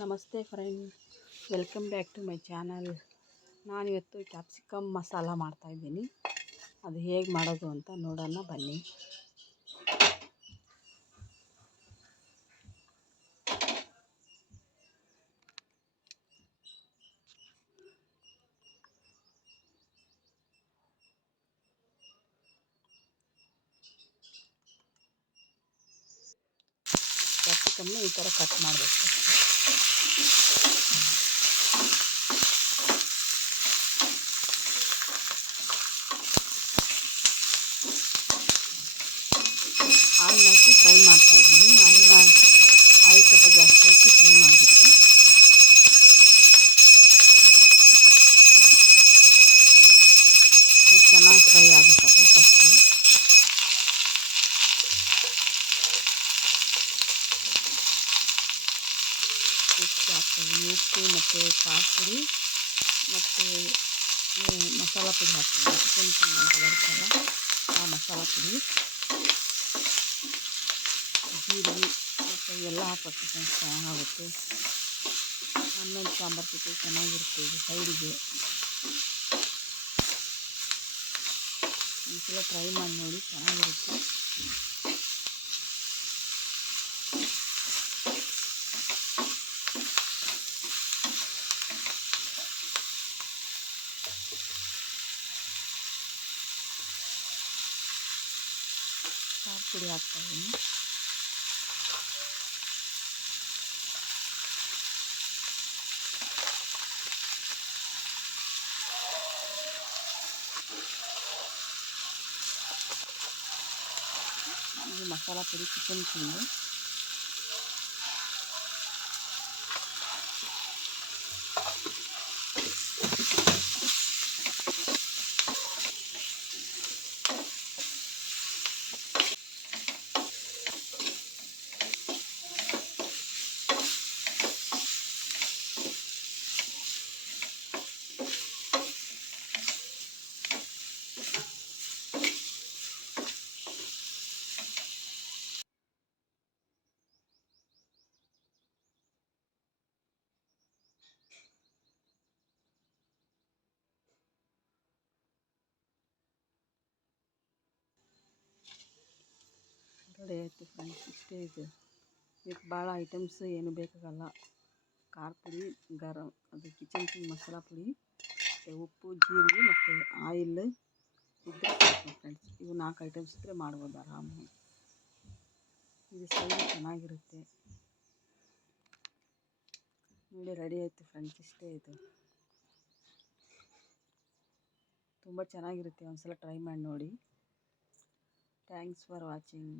ನಮಸ್ತೆ friend, welcome back to my channel. ನಾನಿವತ್ತು capsicum masala ಮಾಡ್ತಾಯಿದ್ದೀನಿ. ಅದು ಹೇಗೆ ಮಾಡೋದು ಅಂತ ನೋಡೋಣ ಬನ್ನಿ. ಕ್ಯಾಪ್ಸಿಕಮ್ನ ಈ ಥರ ಕಟ್ ಮಾಡಬೇಕು. ಆಯಿಲ್ ಹಾಕಿ ಫ್ರೈ ಮಾಡ್ತಾಯಿದ್ದೀನಿ. ಆಯಿಲ್ ಸ್ವಲ್ಪ ಜಾಸ್ತಿ ಹಾಕಿ ಫ್ರೈ ಮಾಡಬೇಕು. ಚೆನ್ನಾಗಿ ಫ್ರೈ ಆಗುತ್ತೆ ಅದು ಫಸ್ಟು. ಹಾಕ್ತಾಯಿದ್ದೀನಿ ಉಪ್ಪು ಮತ್ತು ಖಾರ ಪುಡಿ ಮತ್ತು ಮಸಾಲ ಪುಡಿ ಹಾಕ್ತಾಯಿದ್ದೀನಿ. ಚಿಕನ್ ಪುಡಿ ಅಂತ ಬರುತ್ತಲ್ಲ ಆ ಮಸಾಲ ಪುಡಿ, ಜೀರಿಗೆ ಮತ್ತು ಎಲ್ಲ ಹಾಕಬೇಕು. ಚೆನ್ನಾಗುತ್ತೆ. ಅನ್ನದ ಸಾಂಬಾರು ಜೊತೆ ಚೆನ್ನಾಗಿರುತ್ತೆ. ಇದು ಸೈಡಿಗೆ ಒಂದ್ಸಲ ಟ್ರೈ ಮಾಡಿ ನೋಡಿ, ಚೆನ್ನಾಗಿರುತ್ತೆ. ಖಾರ ಪುಡಿ ಹಾಕ್ತಾಯಿದ್ದೀನಿ. ಇದು ಮಸಾಲ ಪುಡಿ, ಚಿಕನ್ ಪುಡಿ. ರೆಡಿ ಆಯಿತು ಫ್ರೆಂಡ್ಸ್. ಇಷ್ಟೇ ಇದು. ಇದಕ್ಕೆ ಭಾಳ ಐಟಮ್ಸ್ ಏನು ಬೇಕಾಗಲ್ಲ. ಖಾರ ಪುಡಿ, ಅದು ಕಿಚನ್ ಕಿಂಗ್ ಮಸಾಲ ಪುಡಿ, ಮತ್ತು ಉಪ್ಪು, ಜೀರಿಗೆ ಮತ್ತು ಆಯಿಲ್ ಇದ್ದರೆ ಸಾಕು ಫ್ರೆಂಡ್ಸ್. ಇವು 4 ಐಟಮ್ಸ್ ಇದ್ದರೆ ಮಾಡ್ಬೋದು ಆರಾಮಾಗಿ. ಇದು ಸೈಡ್ ಚೆನ್ನಾಗಿರುತ್ತೆ ನೋಡಿ. ರೆಡಿ ಆಯಿತು ಫ್ರೆಂಡ್ಸ್. ಇಷ್ಟೇ ಇದು. ತುಂಬ ಚೆನ್ನಾಗಿರುತ್ತೆ. ಒಂದ್ಸಲ ಟ್ರೈ ಮಾಡಿ ನೋಡಿ. Thanks for watching.